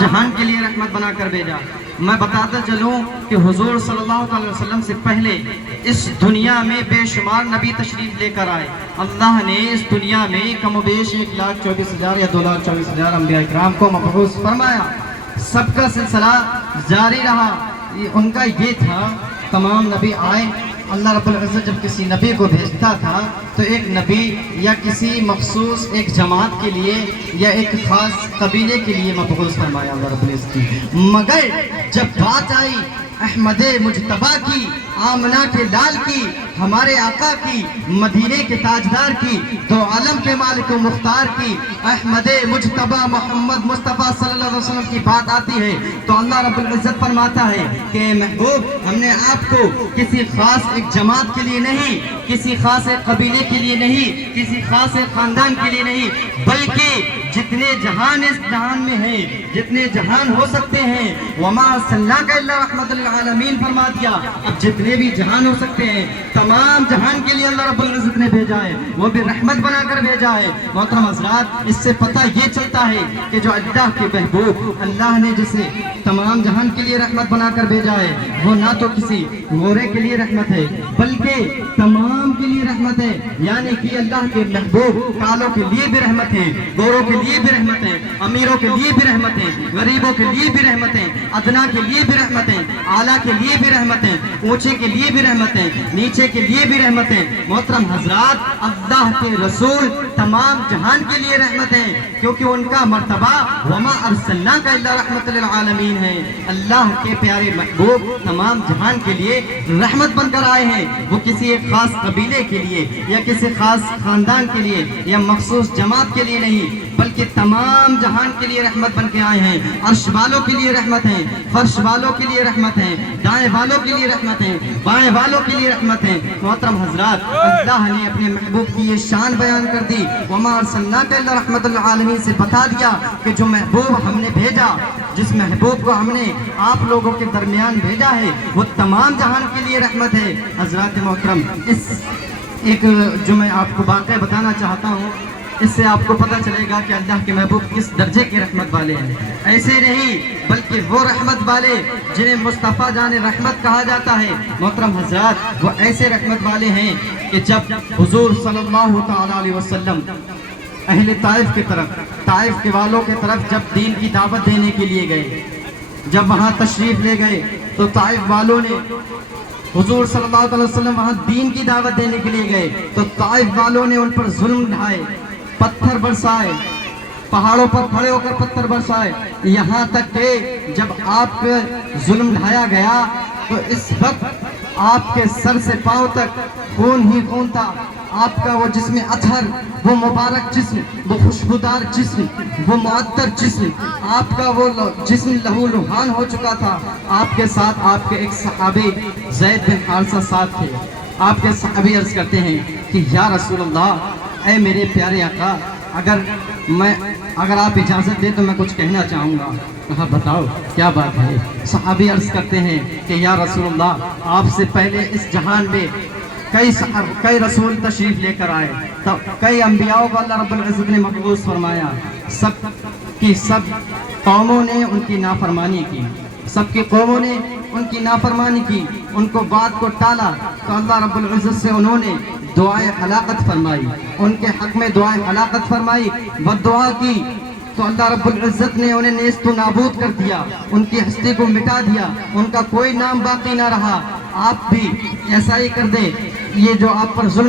جہان کے لیے رحمت بنا کر بھیجا۔ میں بتاتا چلوں کہ حضور صلی اللہ علیہ وسلم سے پہلے اس دنیا میں بے شمار نبی تشریف لے کر آئے۔ اللہ نے اس دنیا میں کم و بیش 1,24,000 یا 2,24,000 انبیاء اکرام کو مبعوث فرمایا۔ سب کا سلسلہ جاری رہا۔ ان کا یہ تھا، تمام نبی آئے، اللہ رب العزت جب کسی نبی کو بھیجتا تھا تو ایک نبی یا کسی مخصوص ایک جماعت کے لیے یا ایک خاص قبیلے کے لیے مبعوث فرمایا اللہ رب العزت کی۔ مگر جب بات آئی احمد مجتبیٰ کی، آمنہ کے لال کی، ہمارے آقا کی، مدینے کے تاجدار کی، دو عالم کے مالک و مختار کی، احمد مجتبیٰ محمد مصطفیٰ صلی اللہ علیہ وسلم کی بات آتی ہے تو اللہ رب العزت فرماتا ہے کہ اے محبوب، ہم نے آپ کو کسی خاص ایک جماعت کے لیے نہیں، کسی خاص ایک قبیلے کے لیے نہیں، کسی خاص ایک خاندان کے لیے نہیں، بلکہ جتنے جہان اس جہان میں ہیں، جتنے جہان ہو سکتے ہیں، وما ارسلناک الا رحمۃ للعالمین فرما دیا۔ اب جتنے بھی جہان ہو سکتے ہیں تمام جہان کے لیے اللہ رب العزت نے بھیجا ہے، وہ بھی رحمت بنا کر بھیجا ہے۔ محترم حضرات، اس سے پتہ یہ چلتا ہے کہ جو اللہ کے محبوب اللہ نے جسے تمام جہان کے لیے رحمت بنا کر بھیجا ہے، وہ نہ تو کسی گورے کے لیے رحمت ہے بلکہ تمام کے لیے رحمت ہے۔ یعنی کہ اللہ کے محبوب کالوں کے لیے بھی رحمت ہے، گوروں کے لیے بھی رحمت ہے، امیروں کے لیے بھی رحمت ہے، غریبوں کے لیے بھی رحمت ہے، ادنا کے لیے بھی رحمت ہے، اعلیٰ کے لیے بھی رحمت ہے، اونچے کے لیے بھی رحمت ہے، نیچے کے لیے بھی رحمت ہے۔ محترم حضرات، اللہ کے رسول تمام جہان کے لیے رحمت ہے، کیونکہ ان کا مرتبہ وما ارسلناک الا رحمۃ للعالمین ہے۔ اللہ کے پیارے محبوب تمام جہان کے لیے رحمت بن کر آئے ہیں۔ وہ کسی ایک خاص قبیلے کے لیے یا کسی خاص خاندان کے لیے یا مخصوص جماعت کے لیے نہیں، بلکہ تمام جہان کے لیے رحمت بن کے آئے ہیں۔ عرش والوں کے لیے رحمت ہے، فرش والوں کے لیے رحمت ہے، دائیں والوں کے لیے رحمت ہے، بائیں والوں کے لیے رحمت ہے۔ محترم حضرات، اللہ نے اپنے محبوب کی یہ شان بیان کر دی، وما ارسلناک الا رحمۃ للعالمین سے بتا دیا کہ جو محبوب ہم نے بھیجا، جس محبوب کو ہم نے آپ لوگوں کے درمیان بھیجا ہے، وہ تمام جہان کے لیے رحمت ہے۔ حضرات محترم، اس ایک جو میں آپ کو واقعہ بتانا چاہتا ہوں، اس سے آپ کو پتہ چلے گا کہ اللہ کے محبوب کس درجے کے رحمت والے ہیں۔ ایسے نہیں بلکہ وہ رحمت والے جنہیں مصطفیٰ جان رحمت کہا جاتا ہے۔ محترم حضرات، وہ ایسے رحمت والے ہیں کہ جب حضور صلی اللہ تعالیٰ علیہ وسلم اہل طائف کی طرف، طائف کے والوں کے طرف جب دین کی دعوت دینے کے لیے گئے، جب وہاں تشریف لے گئے تو طائف والوں نے حضور صلی اللہ علیہ وسلم وہاں دین کی دعوت دینے کے لیے گئے تو طائف والوں نے ان پر ظلم ڈھائے، پتھر برسائے، پہاڑوں پر کھڑے ہو کر پتھر برسائے، یہاں تک کہ جب آپ کا ظلم ڈھایا گیا تو اس وقت آپ کے سر سے پاؤں تک خون ہی خون تھا۔ آپ کا وہ جسم اطہر، وہ مبارک جسم، وہ خوشبودار جسم، وہ معطر جسم، آپ کا وہ جسم لہو لہان ہو چکا تھا۔ آپ کے ساتھ آپ کے ایک صحابی زید بن حارثہ ساتھ تھے۔ آپ کے صحابی عرض کرتے ہیں کہ یا رسول اللہ، اے میرے پیارے آقا، اگر آپ اجازت دیں تو میں کچھ کہنا چاہوں گا۔ کہا بتاؤ کیا بات ہے؟ صحابی عرض کرتے ہیں کہ یا رسول اللہ، آپ سے پہلے اس جہان میں کئی رسول تشریف لے کر آئے، کئی انبیاء کو اللہ رب العزت نے مبعوث فرمایا، سب کی سب قوموں نے ان کی نافرمانی کی، سب کی قوموں نے ان کی نافرمانی کی، ان کو بات کو ٹالا تو اللہ رب العزت سے انہوں نے دعائے ہلاکت فرمائی، ان کے حق میں دعائے ہلاکت فرمائی، بددعا کی تو اللہ رب العزت نے انہیں نیست و نابود کر دیا، ان کی ہستی کو مٹا دیا، ان کا کوئی نام باقی نہ رہا۔ آپ بھی ایسا ہی کر دیں، یہ جو آپ پر ظلم